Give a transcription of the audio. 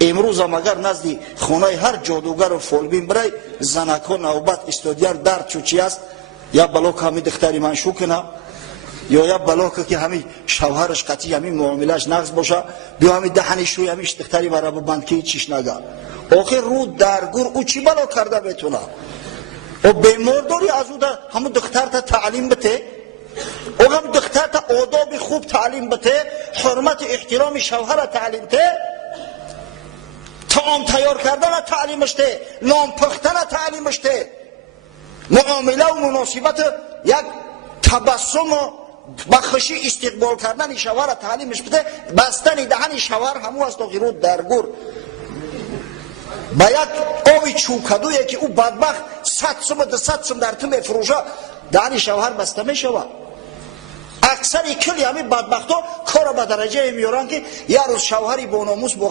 امروز هم اگر نزد خانه هر جادوگر و فولبین برای زنکا نوبت استودیار درد چو چی است، یا بلاک همی دختری من شو کنه، یا بلاک که همی شوهرش قطعی همی معاملش نقص باشه، بیا همی دهنی شوی همیش دختری برای بند که چیش نگه. آخر رو درگور او چی بلا کرده بتونه؟ و بیمار داری از او در همون دختر تا تعلیم بده، او هم دختر تا آداب خوب تعلیم بده، حرمت احترام شوهر تعلیم بده، طعام تیار کردن تعلیمش ده، نان پختن تعلیمش ده، معامله و مناسبت یک تبسم و بخشی استقبال کردن شوهر تعلیمش بده، بستن دهن شوهر همو است. و درگور با یک آوی چوکدویی که او بدبخت 100 سوم 200 سوم در تو میفروشه، دهن شوهر بسته میشود. اکثر کلی همین بدبخت ها کار به درجه میارن که یه روز شوهری با ناموس با